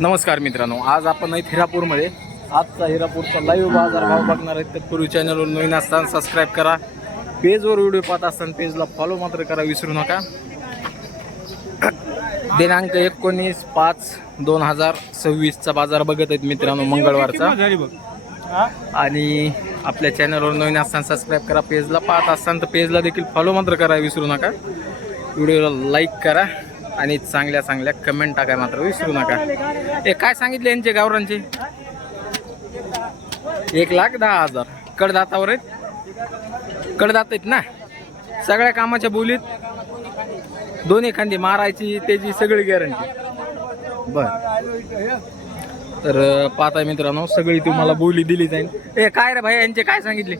नमस्कार मित्रांनो, आज आपण आहेत हिरापूरमध्ये. आजचा हिरापूरचा लाईव्ह बाजारभाव बघणार आहेत. तत्पूर्वी चॅनलवर नवीन असताना सबस्क्राईब करा. पेजवर व्हिडिओ पाहत असताना पेजला फॉलो मात्र करा विसरू नका. दिनांक 19/5/2026 बाजार बघत आहेत मित्रांनो, मंगळवारचा. आणि आपल्या चॅनलवर नवीन असताना सबस्क्राईब करा. पेजला पाहत असताना तर पेजला देखील फॉलो मात्र करा विसरू नका. व्हिडिओला लाईक करा आणि चांगल्या चांगल्या कमेंट टाकाय मात्र विसरू नका. हे काय सांगितले यांचे गावरांचे? 1,10,000. कडदातावर आहेत, कडदात आहेत ना. सगळ्या कामाच्या बोलीत दोन्ही खांदी मारायची त्याची सगळी गॅरंटी. बर, तर पाहताय मित्रांनो, सगळी तुम्हाला बोली दिली जाईल. ए काय रे भाई, यांचे काय सांगितले?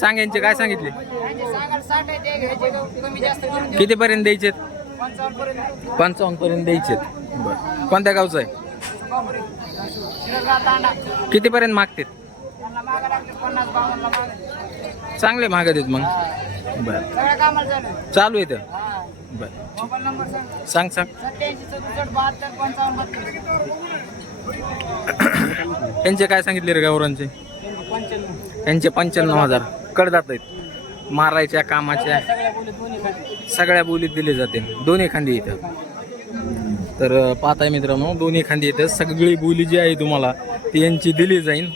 सांग, यांचे काय सांगितले? कितीपर्यंत द्यायचे? 55 पर्यंत द्यायचे. बरं, कोणत्या गावचं आहे? कितीपर्यंत मागतात? चांगले मागत आहेत मग. बरं, चालू आहे तर. बरं, सांग सांग. यांचे काय सांगितले रे गावरांचे? यांचे 95,000. कडदात आहेत, मारायच्या कामाच्या सगळ्या बोलीत दिले जाते, दोन्ही खांदी इथं. तर पाहताय मित्रांनो, दोन्ही खांदी इथं सगळी बोली जी आहे तुम्हाला ती यांची दिली जाईल.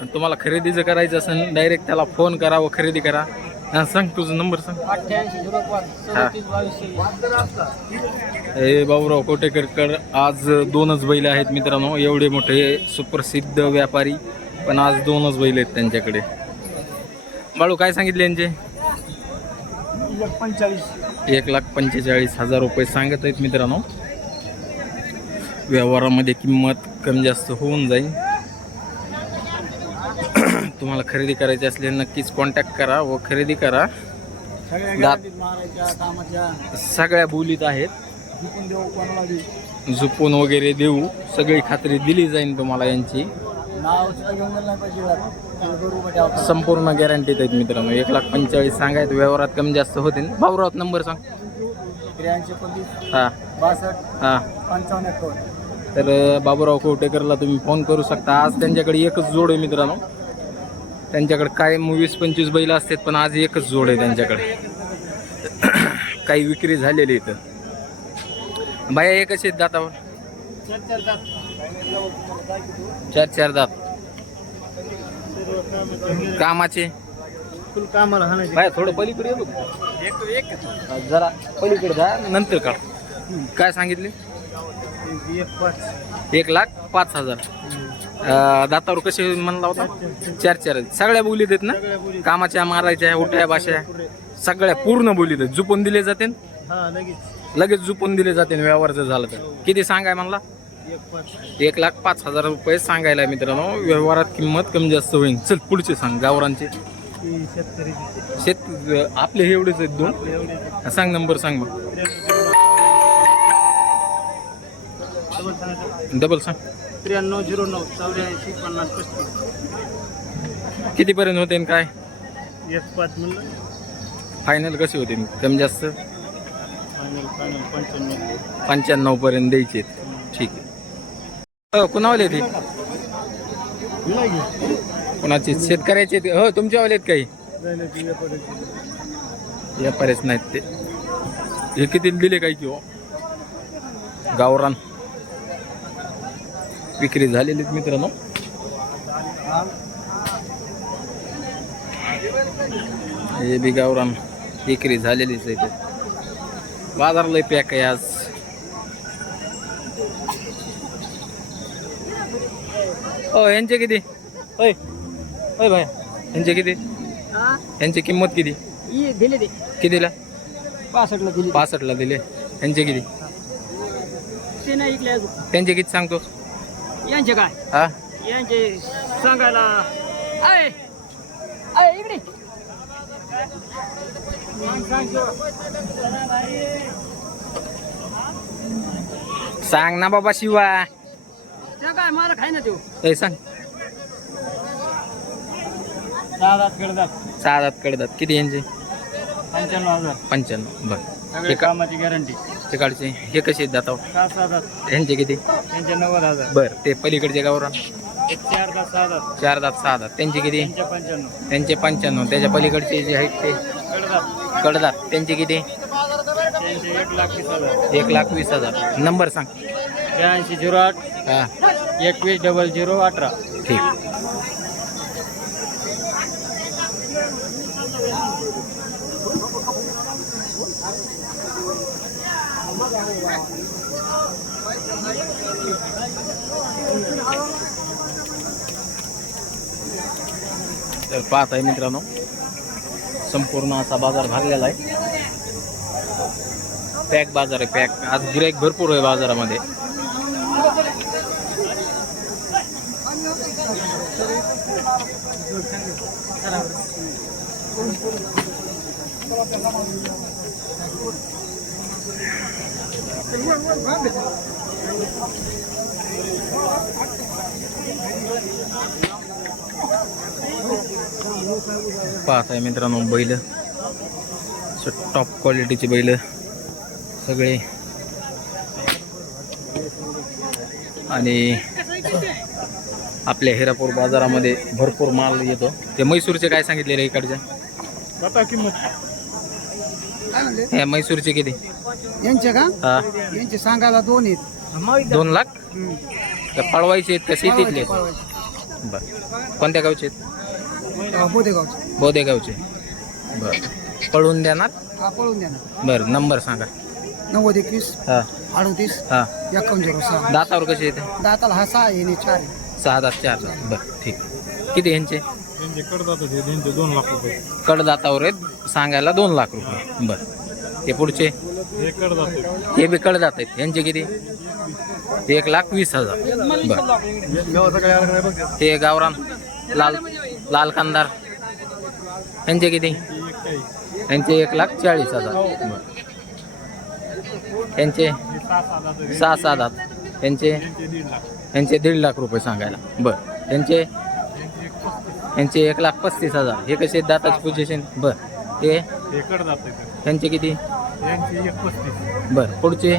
आणि तुम्हाला खरेदीचं करायचं असेल डायरेक्ट त्याला फोन करा व खरेदी करा. सांग तुझा नंबर सांग. 88 हे बाबूराव कोटेकरकर. आज 2च बैल आहेत मित्रांनो, एवढे मोठे सुप्रसिद्ध व्यापारी, पण आज 2च बैल आहेत त्यांच्याकडे. बाळू काय सांगितले यांचे? 1,45,000 रुपये सांगत आहेत मित्रांनो. व्यवहारामध्ये किंमत कमी जास्त होऊन जाईल. तुम्हाला खरेदी करायची असल्यास नक्कीच कॉन्टॅक्ट करा व खरेदी करा. सगळ्या बोलीत आहेत, झुपून वगैरे देऊ, सगळी खात्री दिली जाईल तुम्हाला. यांची संपूर्ण गॅरंटीत आहेत मित्रांनो. 1,45,000 सांगायत, व्यवहारात कमी जास्त होते. भाऊराव नंबर सांग. 83 हां 62 हां 55. तर बाबूराव कोटेकरला तुम्ही फोन करू शकता. आज त्यांच्याकडे एकच जोड आहे मित्रांनो. त्यांच्याकडे काय 20-25 बैल असतात, पण आज एकच जोड आहे त्यांच्याकडे. काही विक्री झालेली इथं. बाया एकच आहेत दातावर? 4 दात. कामाचे कामाला बाया थोडं पलीकडे येऊ, जरा पलीकडे जा, नंतर काढ. काय सांगितले? 1,05,000. दातावर कसे म्हणला होता? 4 सगळ्या बोलीत आहेत ना. कामाच्या, मारायच्या, उठ्या, भाषा सगळ्या पूर्ण बोलीत आहेत. झुपून दिले जाते, लगेच झुपून दिले जाते व्यवहारचं झालं तर. किती सांगाय म्हणला? 1,05,000 रुपये सांगायला मित्रांनो. व्यवहारात किंमत कमी जास्त होईल. चल पुढचे सांग. गावरांचे आपले हे एवढेच आहेत 2. सांग नंबर सांग मग. डबल सांग. 9309 84 50 35. कितीपर्यंत होते काय? 1,5 म्हणलं. फायनल कसे होते कमी जास्त? फायनल 95. 95 पर्यंत द्यायचे. ठीक आहे. कुणावाले ते? कुणाचे? शेतकऱ्याचे? हो तुमच्यावाले आहेत काही? व्यापारीच नाहीत ते. हे किती दिले काय किंवा गावरान विक्री झालेली मित्रांनो. हे बी गावरान विक्री झालेलीच आहे. ते बाजार लय पॅक आहे आज. हो यांचे किती? होय होय भाई, यांचे किती? यांची किंमत किती? कितीला? 65ला दिली. 65ला दिले. यांचे किती? ते नाही ऐकले अजून. त्यांचे किती सांगतो? यांचे काय? हा यांचे सांगायला इकडे सांग ना बाबा शिवा. त्या काय मला खाय ना देऊ. सांग. 6 दात कडदात. किती यांचे? 95,000. 95. बरं, सगळ्या कामाची गॅरंटी. तिकडचे हे कसे आहेत दातावर? 7,000 यांचे किती? त्यांचे 90,000 बर ते पलीकडचे गावरान 4,000 4 दात 6 दात त्यांचे किती? त्यांचे 95 त्यांचे 95. त्याच्या पलीकडचे जे आहेत ते कडदात कडदात त्यांचे किती? त्यांचे 1,20,000 1,20,000. नंबर सांग. 8208 हा 210018. ठीक. तर पाहत आहे मित्रांनो, संपूर्ण असा बाजार भरलेला आहे. पॅक बाजार आहे, पॅक. आज गिराईक भरपूर आहे बाजारामध्ये. पाहत आहे मित्रांनो, बैल टॉप क्वालिटीचे बैल सगळे. आणि आपल्या हिरापूर बाजारामध्ये भरपूर माल येतो. ते म्हैसूरचे काय सांगितले रे इकडच्या? बता किंमत हे म्हैसूरचे किती? यांचे का? हा यांचे सांगायला 2 आहेत. 2 लाख. का पळवायचे आहेत का शेतीतले? बर कोणत्या गावचे आहेत? बोदेगावचे. बोदेगावचे. बर पळून देणार? हा पळून द्या ना. बर नंबर सांगा. 9021 हा 38 हा 5106. दातावर कसे येते? दाताला हा 6 येणे 4. 6 दात 4 दात. बर ठीक. किती ह्यांचे? त्यांचे कडदात त्यांचे 2 लाख रुपये. कडदातावर आहेत, सांगायला 2 लाख रुपये. बर हे पुढचे? हे कडदात हे बी कडदात आहेत. यांचे किती? 1,20,000. बर हे गावरान लाल लाल कांदार यांचे किती? यांचे 1,40,000. बर यांचे 6 दात. यांचे 1.5 लाख रुपये सांगायला. बर यांचे 1,35,000. हे कसे दाताची पोझिशन? बर हे त्यांचे किती? बर पुढचे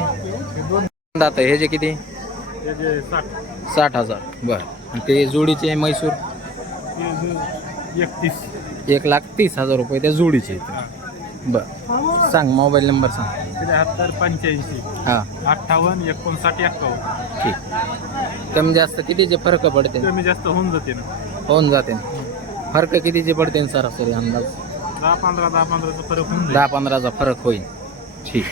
दात आहे ह्याचे किती? 60,000. बर आणि ते जोडीचे म्हैसूर 1,30,000 रुपये त्या जोडीचे. बर सांग मोबाईल नंबर सांग. 7585 हा 58 59 51. ठीक. कमी जास्त कितीचे फरक पडते? कमी जास्त होऊन जाते ना. होऊन जाते. फरक कितीचे पडते सरासरी अंदाज? 10-15 फरक होऊन 10-15चा फरक होईल. ठीक.